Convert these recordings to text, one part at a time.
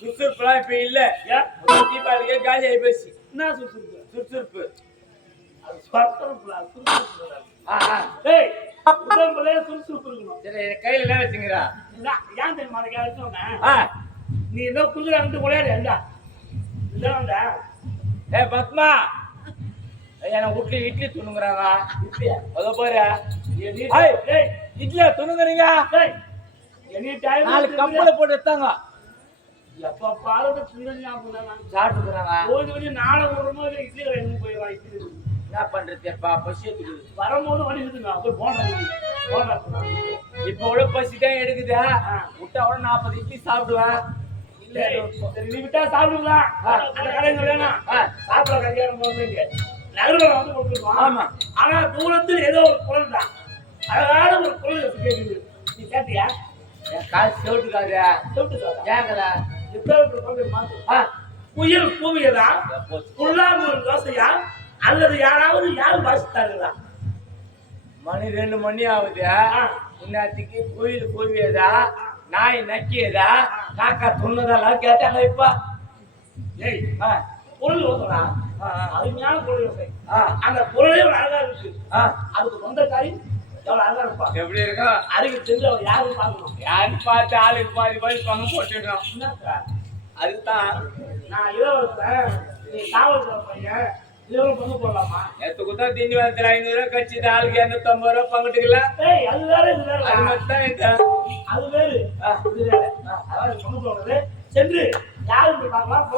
சுறுசுறுப்புலாம் இப்ப இல்ல. தீபாவளிக்கே காலி ஆகி போச்சு. என்ன சுறுசுறுப்பு? சுறுசுறுப்பு சுறுசுறுப்பு இருக்கணும். சரி கையில என்ன வச்சுங்கிறா? ஏன் தெரியுமா நீ ஏதோ குதிரை வந்து விளையாடு எந்த ஏ பத்மா எனக்கு வீட்ல இட்லி துணுங்குறாங்க. இட்லியா அத பாரு. இட்லியா துணுங்குறீங்க? நாலு கம்பளை போட்டு எடுத்தாங்க. எப்ப பாலோட சாப்பிட்டுக்கிறாங்க. போய் நாளை விடுறமோ இல்லை இட்லி கடை போயிடலாம். இட்லி என்ன பண்றதுப்பா பசி எடுக்குது. வரும்போது வழி இருக்குங்க போய் போண்டா இப்ப கூட பசி தான் எடுக்குது. விட்டா கூட 40 இட்லி சாப்பிடுவேன். நீ விட்டா சாப்பிடுங்களா? கடைங்க வேணாம் சாப்பிட கல்யாணம் போங்க நகர்வரம் வந்து கொடுத்துருக்கோம். ஆமா ஆனா தூரத்தில் ஏதோ ஒரு குரல் தான் அழகான ஒரு குரல் கேட்குது. நீ கேட்டியா? என் காசு செவிட்டுக்காத செவிட்டுக்காத கேட்கல. புயல் கூவியதா புல்லாங்குழல் தோசையா அல்லது யாராவது யாரும் வாசித்தார்களா? மணி 2 மணி ஆகுது. இன்னத்துக்கு புயல் கூவியதா நாய் நக்கியதா காக்கா துண்ணதெல்லாம் கேட்டாங்க. இப்ப ஏய் பொருள் யோசனா அருமையான பொருள் யோசனை. அந்த பொருளே அழகா இருக்கு. அதுக்கு சொந்தக்காரி எவ்வளவு அழகா இருப்பா. எப்படி இருக்கா? அருகே சென்று அவள் யாரும் பார்க்கணும். யாரும் பார்த்து ஆளுக்கு பாதி பணம் போட்டுடுறோம். அதுதான் நான் இளவரசன் நீ காவல்துறை பையன் இவ்வளவு பங்கு போடலாமா? எத்துக்குதா திண்டி வரத்துல 500 ரூபாய் கட்சி ஆளுக்கு 250 ரூபாய் பங்கிட்டுக்கலாம். அது வேற இது வேற அது மட்டும் அது வேறு இது வேற அதாவது பங்கு போடுறது சென்று யாரும் பார்க்கலாம்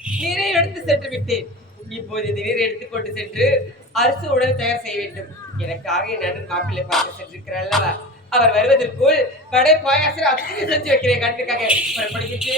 புறப்பட்டு இப்போது இந்த நீரை எடுத்துக்கொண்டு சென்று அரசு உணவு தயார் செய்ய வேண்டும். எனக்காக என் மாப்பிள்ளை பார்க்க சென்றிருக்கிறார் அல்லவா? அவர் வருவதற்குள் வடை பாயாசம் அத்தனை செஞ்சு வைக்கிறேன். கண்டிப்பாக புறப்படுகிட்டு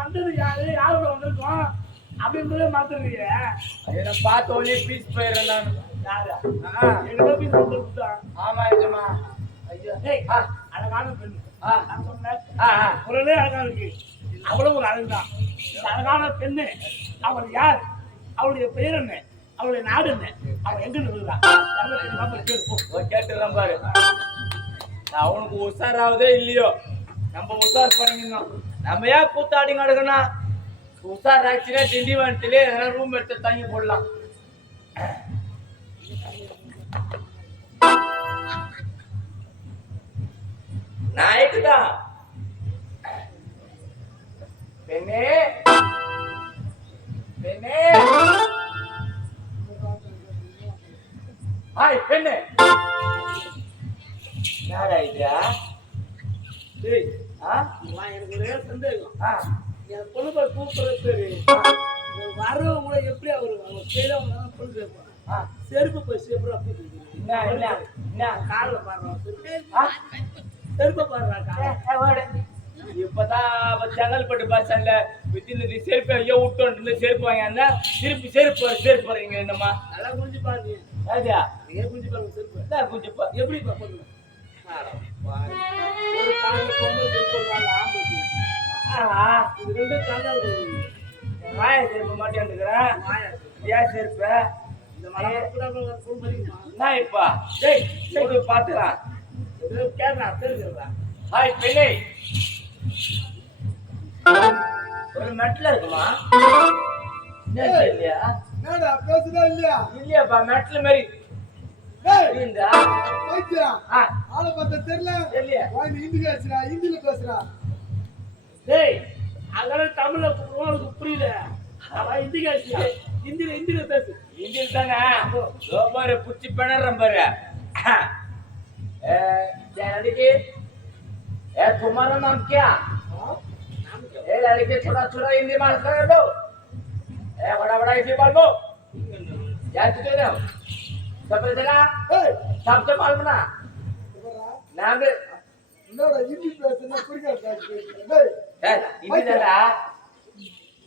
வந்தது யாரு யாரோட வந்திருக்கோம் அப்படின்றதே மாத்துறீங்க. பார்த்த உடனே பீஸ் போயிடுறேன். ஆமா அழகான பெண் குரலே அழகா இருக்கு. அவ்வளவு ஒரு அழகுதான். அழகான பெண்ணு அவள் யார்? அவளுடைய பெயர் என்ன? அவளுடைய நாடு என்ன? அவள் எங்க கேட்டுலாம் பாரு. அவனுக்கு உஷாராவதே இல்லையோ நம்ம உஷார் பண்ணிக்கணும். நம்ம ஏன் கூத்தாடி நடக்கணும்? உஷார் ஆச்சுன்னா திண்டிவனத்திலே எதனா ரூம் எடுத்து தங்கி போடலாம். நாய்க்குதான் பெண்ணே பெண்ணே ஹாய் பெண்ணே என்னடா இது டேய் ஆ எனக்கு ஒரே சந்தேகம். ஆ என் பொண்ணு போய் கூப்பிடுறது சரி, வரவங்க எப்படி அவங்க கையில பொண்ணு கேட்பாங்க. ஆ செருப்பு போய் செருப்பு அப்படி என்ன என்ன என்ன காலில் பாடுறான், ஆ செருப்பை பாடுறான் காலை. இப்பதான் செங்கல்பட்டு பஸ் ஸ்டாண்ட்ல வித்தினது செருப்பு ஐயோ விட்டு செருப்பு வாங்க திருப்பி செருப்பு போறீங்க என்னம்மா நல்லா குஞ்சு பாருங்க. ராஜா ஏன் குஞ்சு பாருங்க செருப்பு என்ன குஞ்சுப்பா எப்படி பொண்ணு ஒரு காலில் பொண்ணு செருப்பு ஒரு காலில் ஆம்பளை. இது ரெண்டும் கலந்தா மாயா செருப்பு மாட்டேன்னுக்கிறேன் மாயா ஏன் செருப்பு இந்த மலை கூட மதிக்குமா நான் இப்பா டேய் செருப்பு பாத்துறான் கேட்கறா தெரிஞ்சுக்கிறா. ஹாய் பெண்ணே ஒரு மெட்ல இருக்குமா என்ன இல்லையா என்னடா பேசுதா இல்லையா? இல்லையாப்பா மெட்ல மாதிரி டேய் இருந்தா பைத்தியா, ஆ ஆளை பார்த்தா தெரியல. இல்லையா வாய் ஹிந்தி பேசுறா, ஹிந்தில பேசுறா. டேய் அதெல்லாம் தமிழ்ல உனக்கு புரியல. அவன் ஹிந்தி கேசியா, ஹிந்தில பேசு. இந்தியில் தானே பாரு புச்சி பிணறேன் பாரு लड़की ए तुम्हारा नाम क्या ए लड़की थोड़ा थोड़ा हिंदी मार कर दो ए बड़ा बड़ा हिंदी बोल दो यार तुझे ना सब चला ஏய் सबसे मालूम ना இவரா, नाम दे என்னடா ஹிந்தி பேசுனா புரியாது பேசுறா. டேய் ए हिंदी दादा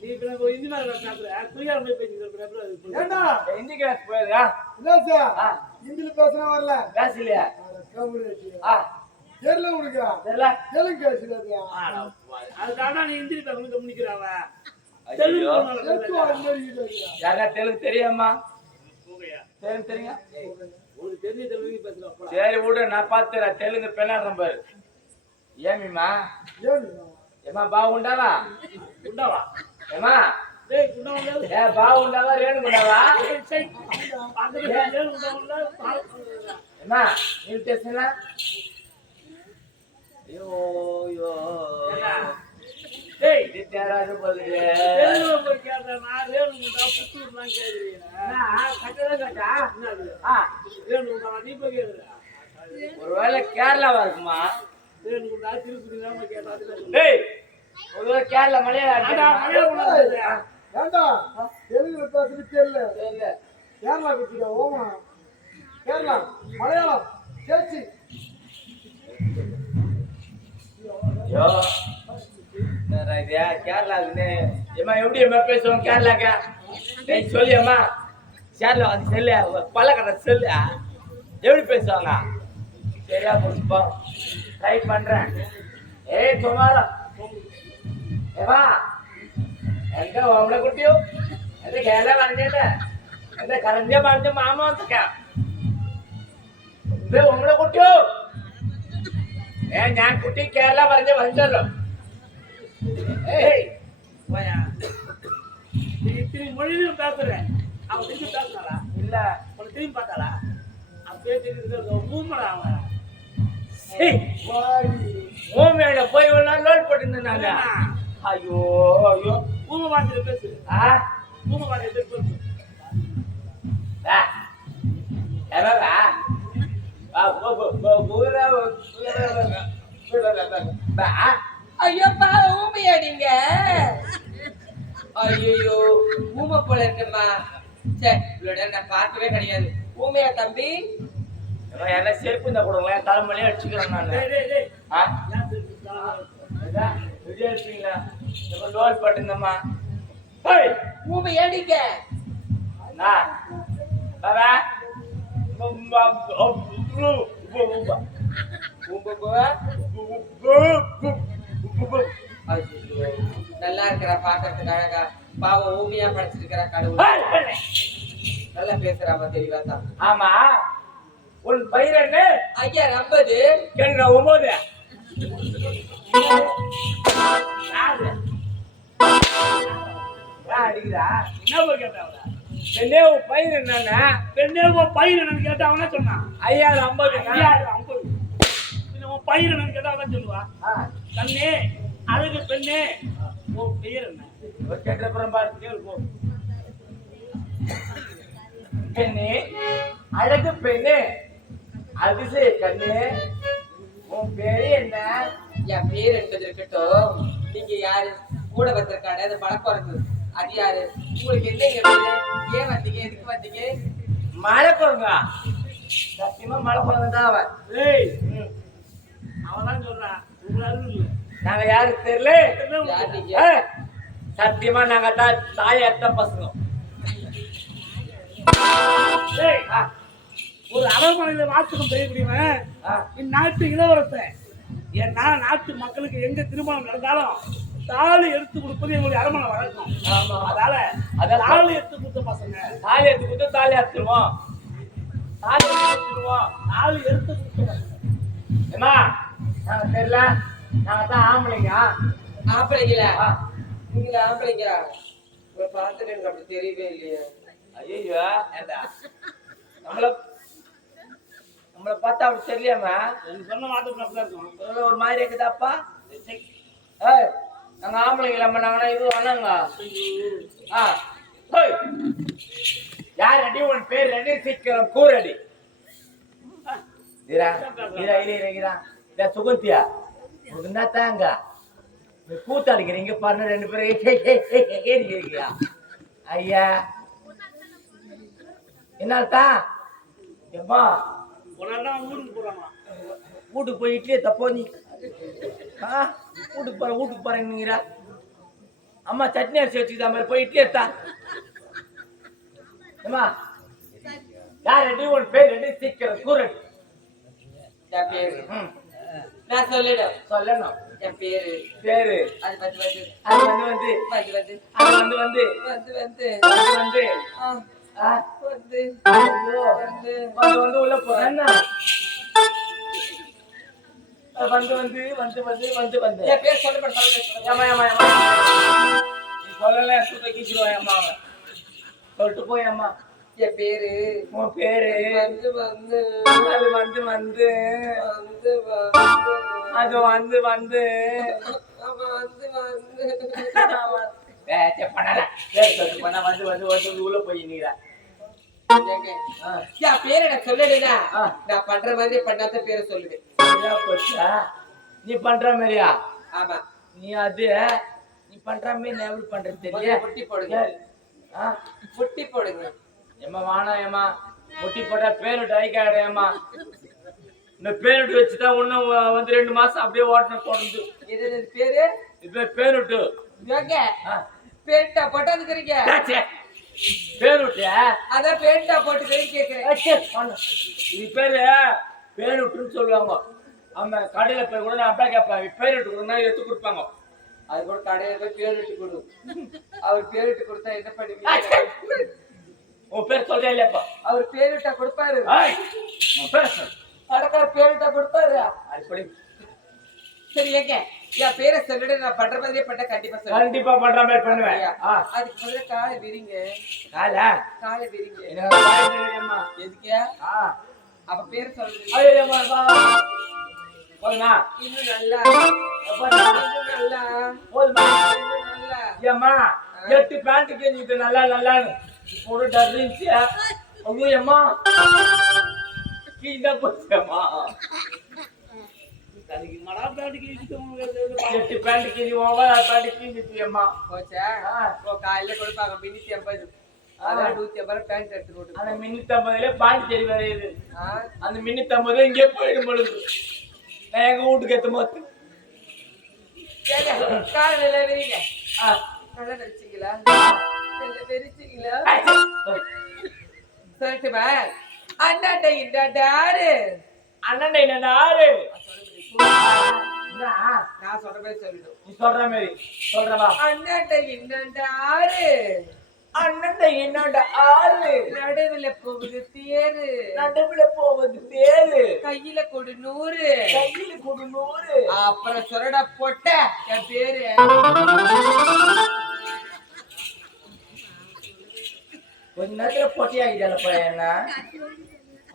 நீ இப்ப நான் ஹிந்தி மேல பேசுற புரியாம போய் பேசிட்டு ஏண்டா हिंदी क्लास போயதா இல்லாசா ஆ ஹிந்தில பேசுனா வரல. क्लास இல்லையா அட கவுரேச்சி. ஆ தெரியல உனக்கு. தெரியல தெலுங்கு பேசுறா. அதுக்காக நீ ஹிந்தி பேசணும் கம்முனிக்கிறாவ. ஐயோ செத்து அன்னரியுது. யாரா தெலுங்கு தெரியுமா தெலுங்கு தெரியுங்க உனக்கு தெரிஞ்ச தெலுங்கு பேசுறா. சரி விடு நான் பாத்துறேன் தெலுங்கு பெண்ணாடுறேன் பாரு ஏமிமா ஏன் ఏమా బాగుండావా ఉండవా ఏమా டேய் குண்டவங்க ఏ బాగుండావా రేణుకుండావా சரி பக்கத்துல ஏன் குண்டவங்க ఏమా నీళ్ళు తెస్తున్నా అయ్యో అయ్యో டேய் విద్యారాజు బదులే தெலுங்குல போய் கேட்டா நான் ரேணுகுண்டா புத்தூர்லாம் கேக்குறீங்க. కట్టడం కట్టా என்னது ఆ, ரேணுகுண்டா நீ போய் கேக்குற. ஒருவேளை கேரளாவா இருக்குமா ரேணுகுண்டா திருப்பதி தான் கேட்டா அதுல டேய் ஒருவேளை கேரளா மலையாளம் அடா மலையாளம் ஏண்டா தெலுங்குல பேசுறது தெரியல. தெரியல கேரளா குட்டிடா ஓமா. கேரளா மலையாளம் சேச்சி. ஐயோ என்னடா இது கேரளாவுக்குன்னு ஏமா எப்படி அம்மா பேசுவோம் கேரளாக்கா டேய் சொல்லி அம்மா கேரளா அது சொல்லு பல்லக்கடை சொல்லு எப்படி பேசுவாங்க சரியா புரிஞ்சுப்போம் ட்ரை பண்றேன் ஏய் சுமாரா ஏமா எங்க அவளை குட்டியோ எந்த கேரளா வரைஞ்சேட்ட எந்த கரஞ்ச மறைஞ்ச மாமா வந்துக்க ഇത് ഉങ്ങളെ കുട്ടിയോ ഞാൻ കുട്ടി കേരള വരഞ്ഞല്ലോ ஏய் போயா நீ இத்தனை மொழியிலும் பேசுற. அவன் திரும்பி பேசுனாளா இல்ல உன்னை திரும்பி பார்த்தாளா அவன் பேசிட்டு மூமடா அவன் மூமையோட போய் ஒரு நாள் லோட் போட்டுருந்தேன் நாங்க ஐயோ ஐயோ பூம வாசியில பேசு. ஆ பூம வாசியில பேசு. ஆ எவ்வளவா ஐயோப்பா ஊமையா நீங்க ஐயோ ஊமை போல இருக்குமா சரி இவ்வளோ நான் பார்க்கவே கிடையாது ஊமையா தம்பி என்ன செருப்பு இந்த கொடுங்களேன் தலைமலையே அடிச்சுக்கிறேன் நான் டேய் டேய் டேய் ஆ ஏன் பேசுறா? ரெடியா இருப்பீங்களா லோட் போட்டுருந்தம்மா ஊமையா நீங்க நான் பாபா ஐயோ நல்லா இருக்கிறா பாக்குறதுக்கு அழகா பாவம் ஊமையா படிச்சிருக்கிறா கடவுள் நல்லா பேசுறாமா தெரியவா தான் ஆமா உன் பயிர் என்ன ஐயா 50 கேட்கிற 9 அடிக்கிறா என்ன போய் கேட்டாவா? பெண்ணே உன் பயிர் என்னன்னா பெண்ணே உன் பயிர் என்னன்னு கேட்டா அவனே சொன்னான். 5050 50. பின்ன உன் பயிர் என்னன்னு கேட்டா அவன் சொல்லுவா. கண்ணே அழகு பெண்ணே ஓ பெயர் என்ன? ஒரு கேட்டப்புறம் பாரு. கேளு போ. பெண்ணே, அழகு பெண்ணே, அதிசய கண்ணே, உன் பேரு என்ன? என் பேர் என்பது இருக்கட்டும். நீங்க யாரு? கூட வந்திருக்காரு அது மலைக்குரங்கு. அது யாரு? உங்களுக்கு என்னங்க பேரு? ஏன் வந்தீங்க? எதுக்கு வந்தீங்க? மழை குரங்கா? சத்தியமா மழை குரங்கு தான் அவன். ஏய் அவன் தான் சொல்றான். உங்களை அறிவு இல்லை. நாங்க யாருக்கு தெரியல. யார் நீங்க? சத்தியமா நாங்க தான் தாயத்த பசங்க. ஏய் ஒரு அரண்மனையில வாசகம் செய்யக்கூடியவன் இந்நாட்டு இளவரசன். ஏன்னா நாட்டு மக்களுக்கு எங்க திருமணம் நடந்தாலும் தாலி எடுத்து கொடுப்பது எங்களுடைய அரண்மனை வழக்கம். ஆமா. அதால தாலி எடுத்து கொடுத்த பசங்க தாலி எடுத்து கொடுத்து தாலி அறுத்துருவோம். தாலி அறுத்துருவோம். தாலி எடுத்து கொடுத்த பசங்க. ஏமா நாங்க தெரியல. நாங்க தான் ஆம்பளைங்க. ஆம்பளைங்களா? நீங்க ஆம்பளைங்களா? உங்களை பார்த்துட்டு எனக்கு அப்படி தெரியவே இல்லையே. ஐயோ ஏண்டா நம்மள பார்த்தா அப்படி தெரியலையாமா? எனக்கு சொன்ன வார்த்தை அப்படிதான் இருக்கும். ஒரு மாதிரி இருக்குதாப்பா? ஏய் நாங்க ஆம்பளைங்களாம்மா. நாங்கன்னா இது வேணாங்க. யார் அடி? உன் பேர் ரெடி சீக்கிரம் கூறடி. சுகந்தியா உனக்கு தாங்க கூத்தாடிக்கிறீங்க பாருங்க. ரெண்டு பேரும் ஐயா என்னத்தான் எப்பா ஊருக்கு போறாங்களா? வீட்டுக்கு போய் இட்லியே தப்போ நீ? வீட்டுக்கு போறேன்னுங்கிறா. அம்மா சட்னி அரிசி வச்சுக்கிட்ட மாதிரி போய் இட்லி எடுத்தா. ஏமா யார் ரெடி? உன் பேர் ரெடி சீக்கிரம் கூறடி. என் பேரு நான் சொல்லிடும். சொல்லணும். என் பேரு பேரு அது வந்து வந்து அது வந்து வந்து வந்து வந்து அது வந்து வந்து வந்து வந்து அது வந்து வந்து வந்து வந்து உள்ள போறேன். வந்து வந்து வந்து வந்து வந்து வந்து என் பேர் சொல்லப்பட்ட ஏமா ஏமா ஏமா நீ சொல்லல சுத்த கீச்சிருவான் அம்மா. சொல்லிட்டு போய் அம்மா. என் பேரு உன் பேரு வந்து வந்து அது வந்து வந்து வந்து அது வந்து வந்து வந்து வந்து பண்ணல பேர் சொல்லிட்டு பண்ண வந்து வந்து வந்து உள்ள போய் நீரா. என் பேரு எனக்கு சொல்லலைனா நான் பண்ற மாதிரி பண்ணாத பேரை சொல்லுவேன். போச்சா நீ பண்ற மாதிரியா? ஆமா. நீ அது நீ பண்ற மாதிரி நான் எப்படி பண்றது தெரியல. முட்டி போடுங்க. முட்டி போடுங்க. ஏமா வானா ஏமா முட்டி போட்டா பேருட்டு ஐக்காடு ஏமா. இந்த பேருட்டு வச்சுதான் ஒன்னும் வந்து 2 மாசம் அப்படியே ஓட்டணும் தொடர்ந்து. இது பேரு இது பேருட்டு. ஓகே பேட்டா போட்டாதுக்கிறீங்க. பேருட்டு அதான் பேட்டா போட்டுக்கிறீங்க கேக்குறேன். இது பேரு பேருட்டுன்னு சொல்லுவாங்க. ஆமா கடையில போய் கூட நான் அப்பா கேட்பேன் பேருட்டு கொடுனா எடுத்து கொடுப்பாங்க. அது கூட கடையில போய் பேருட்டு கொடு. அவர் பேருட்டு கொடுத்தா என்ன பண்ணுவீங்க? உன் பேர் சொல்றேன் இல்லையாப்பா? அவர் பேருட்டா கொடுப்பாரு. உன் பேர் கடைக்கார பேருட்டா கொடுப்பாரு. அப்படி சரி ஏங்க என் பேரை சொல்லிட்டு நான் பண்ற மாதிரியே பண்ண கண்டிப்பா சொல்லுவேன். கண்டிப்பா பண்ற மாதிரி பண்ணுவேன். அதுக்கு முதல்ல காலை விரிங்க. காலை விரிங்க. எதுக்கு? அப்ப பேரை சொல்லுங்க. போதுமா? இன்னும் நல்லா இன்னும் நல்லா போதுமா? நல்லா ஏம்மா 8 பேண்ட் கேஞ்சிட்டு நல்லா நல்லான்னு ஒரு டர்ரிஞ்சி. ஐயோ அம்மா கீழே போச்சேம்மா. அதுக்கு மடா பேட்டுக்கு 8 பேண்ட் கேஞ்சி பேண்ட் கீஞ்சிட்டு அம்மா போச்சா? காலையில கொடுப்பாங்க 350. அதான் 150 பேண்ட் எடுத்து போட்டு அந்த 350 பாண்டிச்சேரி வரையுது. அந்த 350 இங்கே போயிடும் பொழுது நான் எங்க வீட்டுக்கு எத்த போது காலையில விரிங்க. நல்லா வெறிச்சிங்களா? வெறிச்சிங்களா? சொல்லட்டுமா? அண்ணாண்ட இண்டாண்டாரு அண்ணன் என்ன ஆறு நான் சொல்ற மாதிரி சொல்லிடும். நீ சொல்ற மாதிரி சொல்றவா? அண்ணாண்ட இண்டாண்டாரு அண்ணன் என்னோட ஆறு நடுவுல போகுது தேரு. நடுவுல போவது தேரு. கையில கொடு 100. கையில கொடு 100. அப்புறம் சொரடா போட்ட என் பேரு. கொஞ்ச நேரத்துல பொட்டி ஆகிட்டாலப்பா என்ன?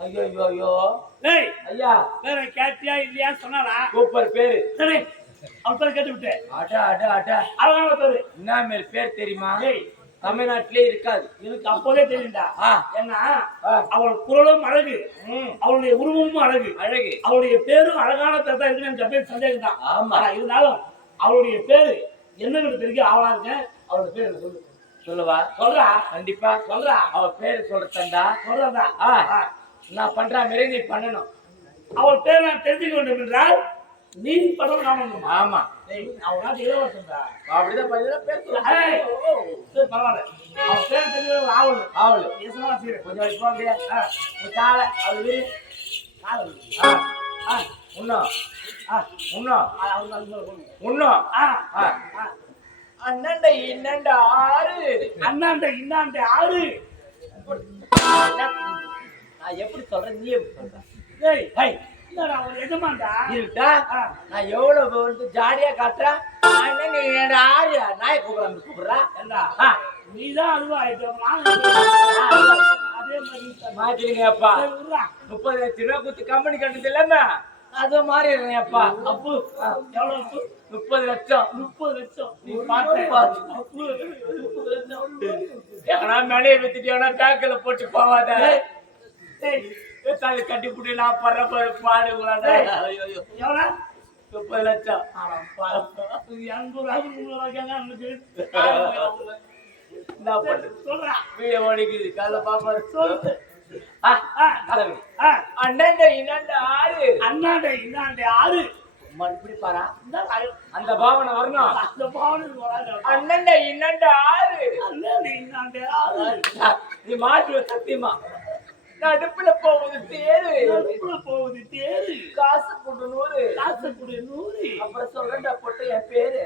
ஐயோ ஐயோ ஐயோ ஏய் ஐயா வேற கேட்டியா இல்லையா சொன்னாரா? சூப்பர் பேரு. சரி அவன் பேர் கேட்டு விட்டேன். அட அட அட அழகான பேரு. என்ன மேல் பேர் தெரியுமா? ஏய், தமிழ்நாட்டிலே இருக்காது. எனக்கு அப்போதே தெரியும்டா. ஆ, ஏன்னா ஆ. அவள் குரலும் அழகு, ம், அவளுடைய உருவமும் அழகு, அழகு. அவளுடைய பேரும் அழகான பேர் தான் இருக்குன்னு எனக்கு அப்படியே சந்தேகம் தான். ஆமா. ஆனா இருந்தாலும் அவளுடைய பேரு என்னன்னு தெரிஞ்சு ஆவலா இருக்கேன். அவளுடைய பேர் எனக்கு சொல்லு. சொல்லுவா? சொல்றா, கண்டிப்பா சொல்றா, அவ பேரு சொல்றதா? சொல்றதா. ஆ, நான் பண்ற மாரி நீ பண்ணணும். அவள் பேர் நான் தெரிஞ்சுக்க வேண்டும் என்றால் நீ படம் காணணும். ஆமா, அவள் நாட்டு இளவரசன்டா. அப்படிதான் பதிலாம் பேர் சொல்ல. ஏய், சரி, பரவாயில்ல. அவள் பேர் தெரிஞ்ச ஒரு ஆவல். ஆவலு பேசலாம் சீரன். கொஞ்சம் வச்சு போங்க. நீ காலை அது காதல். உண்ணும் உண்ணும் அவங்க அது மேல போகணும். உண்ணும். அண்ணண்ட இன்னண்ட ஆறு. அண்ணாண்ட இன்னாண்ட ஆறு. நான் எப்படி சொல்றேன், நீ எப்படி சொல்ற? ஏய், ஹை, என்னடா ஒரு எஜமான்டா. இருக்கா? நான் எவ்வளவு வந்து ஜாலியா காட்டுறேன். அண்ணன் நீ என்னோட ஆறு நாயை கூப்பிடுறா. ஏண்டா, நீதான் அதுவா ஆயிட்டு. நான் அதே மாதிரி நீ மாத்திருங்கப்பா. சரி, விட்றா. 30 லட்சம் ரூபாய் கொடுத்து கம்பெனி கட்டது இல்லாம அது மாறிடுறேன்ப்பா. அப்பு எவ்வளவு அப்பு? 30 லட்சம். 30 லட்சம். நீ பார்த்து பார்த்து அப்பு 30 லட்சம். எவனா மேலே வித்துட்டு எவனா பேக்கில போட்டு போவாத. ஏய், தலை கட்டி புட்டி நான் படுற பாடு எவ்வளோ? 30 லட்சம். இது 800 300 அன்னைக்கு என்ன பண்ணு? சொல்றா. வீடியோ ஓடிக்குது காலைல பாப்பாரு. சொல்லு. தலைவலி. ஆ, அண்ணன் இன்னண்ட ஆறு. அண்ணாண்ட இன்னாண்ட ஆறு. மறுபடி பாரா, இந்த ஆறு. அந்த பாவனை வரணும். அந்த பாவனுக்கு வராது. அண்ணன் இன்னண்ட ஆறு. அண்ணாண்ட இன்னாண்ட ஆறு. நீ மாற்றுவ சத்தியமா. நடுப்புல போகுது தேரு. நடுப்புல போகுது தேரு. காசு கொண்டு 100. காசு கொடு 100. அப்புறம் சொல்றேன்டா போட்டு என் பேரு.